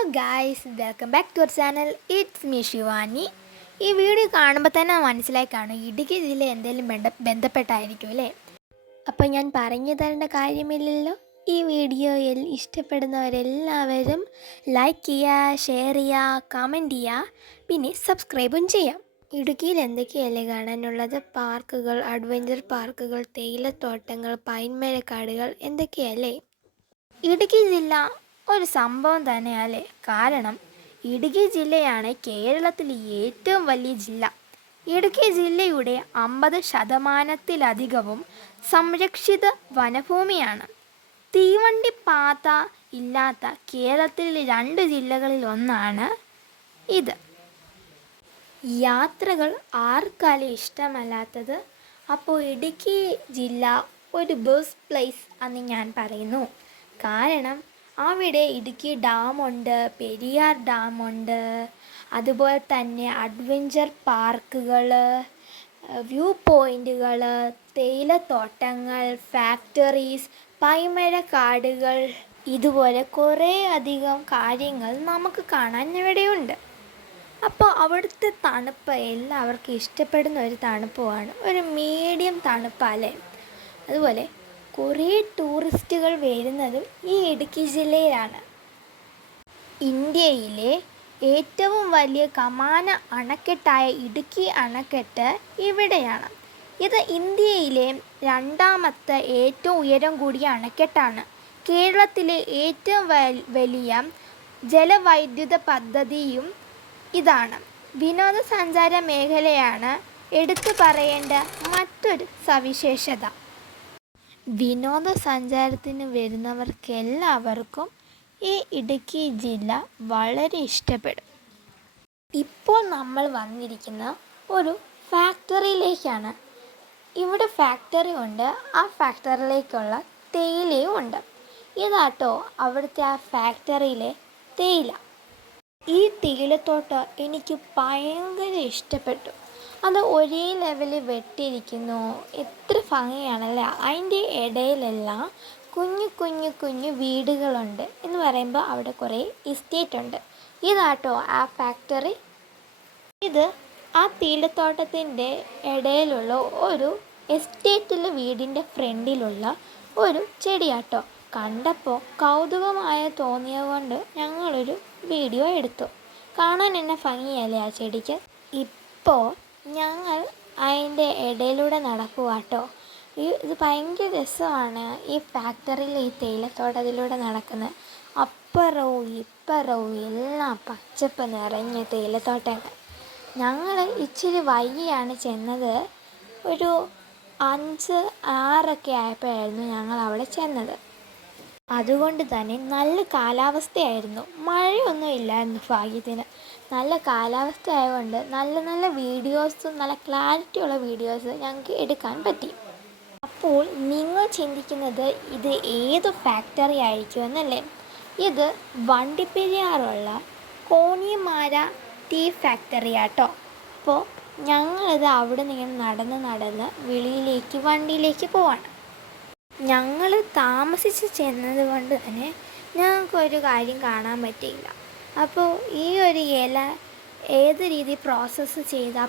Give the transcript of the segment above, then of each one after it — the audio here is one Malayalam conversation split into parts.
Hello guys, welcome back to our channel. It's me Shivani. ഈ വീഡിയോ കാണുമ്പോൾ തന്നെ മനസ്സിലായി കാണും ഇടുക്കി ജില്ല എന്തെങ്കിലും ബന്ധപ്പെട്ടായിരിക്കും അല്ലേ. അപ്പോൾ ഞാൻ പറഞ്ഞു തരേണ്ട കാര്യമില്ലല്ലോ. ഈ വീഡിയോയിൽ ഇഷ്ടപ്പെടുന്നവരെല്ലാവരും ലൈക്ക് ചെയ്യുക, ഷെയർ ചെയ്യുക, കമൻറ്റ് ചെയ്യുക, പിന്നെ സബ്സ്ക്രൈബും ചെയ്യാം. ഇടുക്കിയിൽ എന്തൊക്കെയല്ലേ കാണാനുള്ളത്? പാർക്കുകൾ, അഡ്വഞ്ചർ പാർക്കുകൾ, തേയിലത്തോട്ടങ്ങൾ, പൈൻമരക്കാടുകൾ, എന്തൊക്കെയല്ലേ. ഇടുക്കി ജില്ല ഒരു സംഭവം തന്നെയല്ലേ. കാരണം ഇടുക്കി ജില്ലയാണ് കേരളത്തിലെ ഏറ്റവും വലിയ ജില്ല. ഇടുക്കി ജില്ലയുടെ 50% സംരക്ഷിത വനഭൂമിയാണ്. തീവണ്ടി പാത ഇല്ലാത്ത കേരളത്തിലെ 2 ജില്ലകളിൽ ഒന്നാണ് ഇത്. യാത്രകൾ ആർക്കാലും ഇഷ്ടമല്ലാത്തത്? അപ്പോൾ ഇടുക്കി ജില്ല ഒരു ബെസ്റ്റ് പ്ലേസ് എന്ന് ഞാൻ പറയുന്നു. കാരണം അവിടെ ഇടുക്കി ഡാമുണ്ട്, പെരിയാർ ഡാമുണ്ട്, അതുപോലെ തന്നെ അഡ്വഞ്ചർ പാർക്കുകൾ, വ്യൂ പോയിൻറ്റുകൾ, തേയിലത്തോട്ടങ്ങൾ, ഫാക്ടറീസ്, പൈമരക്കാടുകൾ, ഇതുപോലെ കുറേ അധികം കാര്യങ്ങൾ നമുക്ക് കാണാൻ ഇവിടെയുണ്ട്. അപ്പോൾ അവിടുത്തെ തണുപ്പ് എല്ലാവർക്കും ഇഷ്ടപ്പെടുന്ന ഒരു തണുപ്പുമാണ്, ഒരു മീഡിയം തണുപ്പല്ലേ. അതുപോലെ കുറേ ടൂറിസ്റ്റുകൾ വരുന്നതും ഈ ഇടുക്കി ജില്ലയിലാണ്. ഇന്ത്യയിലെ ഏറ്റവും വലിയ കമാന അണക്കെട്ടായ ഇടുക്കി അണക്കെട്ട് ഇവിടെയാണ്. ഇത് ഇന്ത്യയിലെ 2ാമത്തെ ഏറ്റവും ഉയരം കൂടിയ അണക്കെട്ടാണ്. കേരളത്തിലെ ഏറ്റവും വലിയ ജലവൈദ്യുത പദ്ധതിയും ഇതാണ്. വിനോദസഞ്ചാര മേഖലയാണ് എടുത്തു പറയേണ്ട മറ്റൊരു സവിശേഷത. വിനോദസഞ്ചാരത്തിന് വരുന്നവർക്കെല്ലാവർക്കും ഈ ഇടുക്കി ജില്ല വളരെ ഇഷ്ടപ്പെടും. ഇപ്പോൾ നമ്മൾ വന്നിരിക്കുന്ന ഒരു ഫാക്ടറിയിലേക്കാണ്. ഇവിടെ ഫാക്ടറി ഉണ്ട്, ആ ഫാക്ടറിയിലേക്കുള്ള തേയിലയും ഉണ്ട്. ഇതാട്ടോ അവിടുത്തെ ആ ഫാക്ടറിയിലെ തേയില. ഈ തേയിലത്തോട്ടം എനിക്ക് ഭയങ്കര ഇഷ്ടപ്പെട്ടു. അത് ഒരേ ലെവലിൽ വെട്ടിയിരിക്കുന്നു, എത്ര ഭംഗിയാണല്ലേ. അതിൻ്റെ ഇടയിലെല്ലാം കുഞ്ഞു കുഞ്ഞു കുഞ്ഞു വീടുകളുണ്ട്. എന്ന് പറയുമ്പോൾ അവിടെ കുറേ എസ്റ്റേറ്റ് ഉണ്ട്. ഇതാട്ടോ ആ ഫാക്ടറി. ഇത് ആ തേയിലത്തോട്ടത്തിൻ്റെ ഇടയിലുള്ള ഒരു എസ്റ്റേറ്റിലെ വീടിൻ്റെ ഫ്രണ്ടിലുള്ള ഒരു ചെടിയാട്ടോ. കണ്ടപ്പോൾ കൗതുകമായ തോന്നിയത് കൊണ്ട് ഞങ്ങളൊരു വീഡിയോ എടുത്തു. കാണാൻ എന്നെ ഭംഗിയല്ലേ ആ ചെടിക്ക്. ഇപ്പോൾ ഞങ്ങൾ അതിൻ്റെ ഇടയിലൂടെ നടക്കുവാട്ടോ. ഇത് ഭയങ്കര രസമാണ്. ഈ ഫാക്ടറിയിൽ ഈ തേയിലത്തോട്ടത്തിലൂടെ നടക്കുന്നത്. അപ്പുറവും ഇപ്പുറവും എല്ലാം പച്ചപ്പ് നിറഞ്ഞ തേയിലത്തോട്ടങ്ങൾ. ഞങ്ങൾ ഇച്ചിരി വൈകിയാണ് ചെന്നത്. ഒരു 5-6 ആയപ്പോഴായിരുന്നു ഞങ്ങൾ അവിടെ ചെന്നത്. അതുകൊണ്ട് തന്നെ നല്ല കാലാവസ്ഥയായിരുന്നു, മഴയൊന്നും ഇല്ലായിരുന്നു ഭാഗ്യത്തിന്. നല്ല കാലാവസ്ഥ ആയതുകൊണ്ട് നല്ല നല്ല വീഡിയോസും നല്ല ക്ലാരിറ്റിയുള്ള വീഡിയോസ് ഞങ്ങൾക്ക് എടുക്കാൻ പറ്റി. അപ്പോൾ നിങ്ങൾ ചിന്തിക്കുന്നത് ഇത് ഏത് ഫാക്ടറി ആയിരിക്കും എന്നല്ലേ? ഇത് വണ്ടിപ്പെരിയാറുള്ള കോണിയമാര ടീ ഫാക്ടറി ആട്ടോ. അപ്പോൾ ഞങ്ങളിത് അവിടെ നിന്ന് നടന്ന് വെളിയിലേക്ക് വണ്ടിയിലേക്ക് പോവാണ്. ഞങ്ങൾ താമസിച്ച് ചെന്നത് കൊണ്ട് തന്നെ ഞങ്ങൾക്കൊരു കാര്യം കാണാൻ പറ്റിയില്ല. അപ്പോൾ ഈ ഒരു ഇല ഏത് രീതി പ്രോസസ്സ് ചെയ്താൽ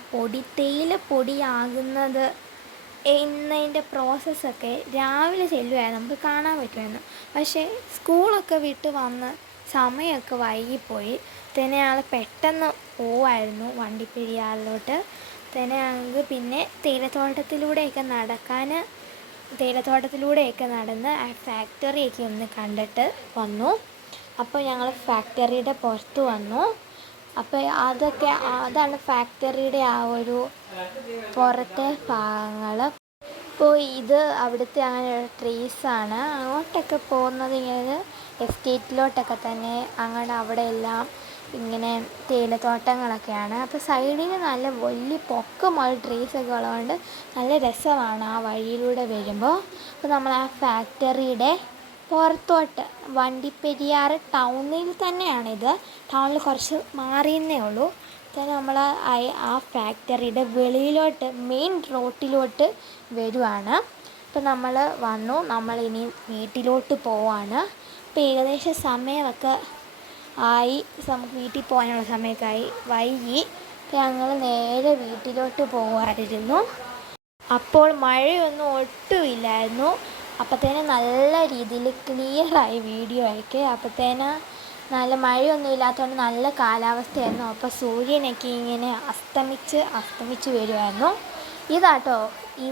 തേയില പൊടിയാകുന്നത് എന്നതിൻ്റെ പ്രോസസ്സൊക്കെ രാവിലെ ചെല്ലുമായിരുന്നു നമുക്ക് കാണാൻ പറ്റുമായിരുന്നു. പക്ഷേ സ്കൂളൊക്കെ വിട്ട് വന്ന് സമയമൊക്കെ വൈകിപ്പോയി. തന്നെ ഞങ്ങൾ പെട്ടെന്ന് പോവായിരുന്നു വണ്ടിപ്പെരിയാറിലോട്ട്. തന്നെ ഞങ്ങൾക്ക് പിന്നെ തേയിലത്തോട്ടത്തിലൂടെയൊക്കെ നടന്ന് ആ ഫാക്ടറിയൊക്കെ ഒന്ന് കണ്ടിട്ട് വന്നു. അപ്പോൾ ഞങ്ങൾ ഫാക്ടറിയുടെ പുറത്ത് വന്നു. അപ്പോൾ അതാണ് ഫാക്ടറിയുടെ ആ ഒരു പുറത്തെ ഭാഗങ്ങൾ. അപ്പോൾ ഇത് അവിടുത്തെ അങ്ങനെ ട്രീസാണ്. അങ്ങോട്ടൊക്കെ പോകുന്നത് ഇങ്ങനെ എസ്റ്റേറ്റിലോട്ടൊക്കെ തന്നെ. അങ്ങനെ അവിടെ എല്ലാം ഇങ്ങനെ തേയിലത്തോട്ടങ്ങളൊക്കെയാണ്. അപ്പോൾ സൈഡിൽ നല്ല വലിയ പൊക്കമുള്ള ട്രീസൊക്കെ ഉള്ളതുകൊണ്ട് നല്ല രസമാണ് ആ വഴിയിലൂടെ വരുമ്പോൾ. അപ്പോൾ നമ്മൾ ആ ഫാക്ടറിയുടെ പുറത്തോട്ട്, വണ്ടിപ്പെരിയാർ ടൗണിൽ തന്നെയാണിത്, ടൗണിൽ കുറച്ച് മാറിയെന്നേ ഉള്ളൂ. തന്നെ നമ്മൾ ആ ഫാക്ടറിയുടെ വെളിയിലോട്ട്, മെയിൻ റോട്ടിലോട്ട് വരുവാണ്. അപ്പോൾ നമ്മൾ നമ്മളിനി വീട്ടിലോട്ട് പോവാണ്. അപ്പോൾ ഏകദേശം സമയമൊക്കെ ആയി, നമുക്ക് വീട്ടിൽ പോകാനുള്ള സമയമൊക്കെ വൈകി. ഞങ്ങൾ നേരെ വീട്ടിലോട്ട് പോകുമായിരുന്നു. അപ്പോൾ മഴയൊന്നും ഒട്ടുമില്ലായിരുന്നു. അപ്പോഴത്തേനും നല്ല രീതിയിൽ ക്ലിയറായി വീഡിയോ ഒക്കെ. അപ്പോഴത്തേന് നല്ല മഴയൊന്നും ഇല്ലാത്തതുകൊണ്ട് നല്ല കാലാവസ്ഥയായിരുന്നു. അപ്പോൾ സൂര്യനൊക്കെ ഇങ്ങനെ അസ്തമിച്ച് വരുമായിരുന്നു. ഇതാട്ടോ ഈ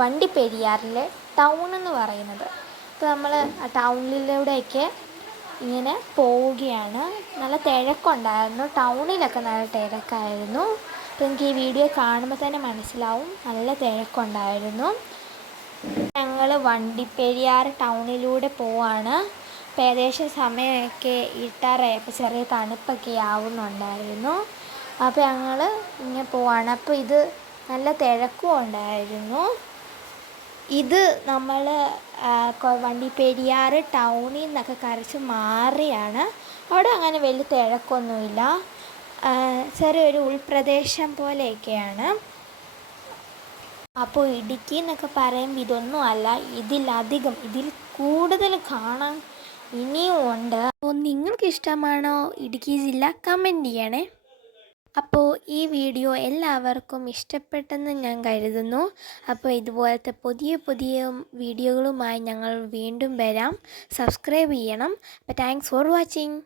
വണ്ടിപ്പെരിയാറിലെ ടൗൺ എന്ന് പറയുന്നത്. അപ്പോൾ നമ്മൾ ആ ടൗണിലൂടെയൊക്കെ ഇങ്ങനെ പോവുകയാണ്. നല്ല തിരക്കുണ്ടായിരുന്നു, ടൗണിലൊക്കെ നല്ല തിരക്കായിരുന്നു. അപ്പോൾ എനിക്ക് ഈ വീഡിയോ കാണുമ്പോൾ തന്നെ മനസ്സിലാവും നല്ല തിരക്കുണ്ടായിരുന്നു. ഞങ്ങൾ വണ്ടിപ്പെരിയാർ ടൗണിലൂടെ പോവാണ്. അപ്പോൾ ഏകദേശം സമയമൊക്കെ ഇരുട്ടാറായി, അപ്പോൾ ചെറിയ തണുപ്പൊക്കെ ആവുന്നുണ്ടായിരുന്നു. അപ്പോൾ ഞങ്ങൾ ഇങ്ങനെ പോവാണ്. അപ്പോൾ ഇത് നല്ല തിരക്കും ഉണ്ടായിരുന്നു. ഇത് നമ്മൾ വണ്ടിപ്പെരിയാർ ടൗണിൽ നിന്നൊക്കെ കുറച്ച് മാറിയാണ്. അവിടെ അങ്ങനെ വലിയ തിരക്കൊന്നുമില്ല, ചെറിയൊരു ഉൾപ്രദേശം പോലെയൊക്കെയാണ്. അപ്പോൾ ഇടുക്കി എന്നൊക്കെ പറയുമ്പോൾ ഇതൊന്നും അല്ല, ഇതിൽ കൂടുതൽ കാണാൻ ഇനിയും ഉണ്ട്. അപ്പോൾ നിങ്ങൾക്ക് ഇഷ്ടമാണോ ഇടുക്കി ജില്ല? കമൻറ്റ് ചെയ്യണേ. അപ്പോൾ ഈ വീഡിയോ എല്ലാവർക്കും ഇഷ്ടപ്പെട്ടെന്ന് ഞാൻ കരുതുന്നു. അപ്പോൾ ഇതുപോലത്തെ പുതിയ വീഡിയോകളുമായി ഞങ്ങൾ വീണ്ടും വരാം. സബ്സ്ക്രൈബ് ചെയ്യണം. അപ്പോൾ താങ്ക്സ് ഫോർ വാച്ചിങ്.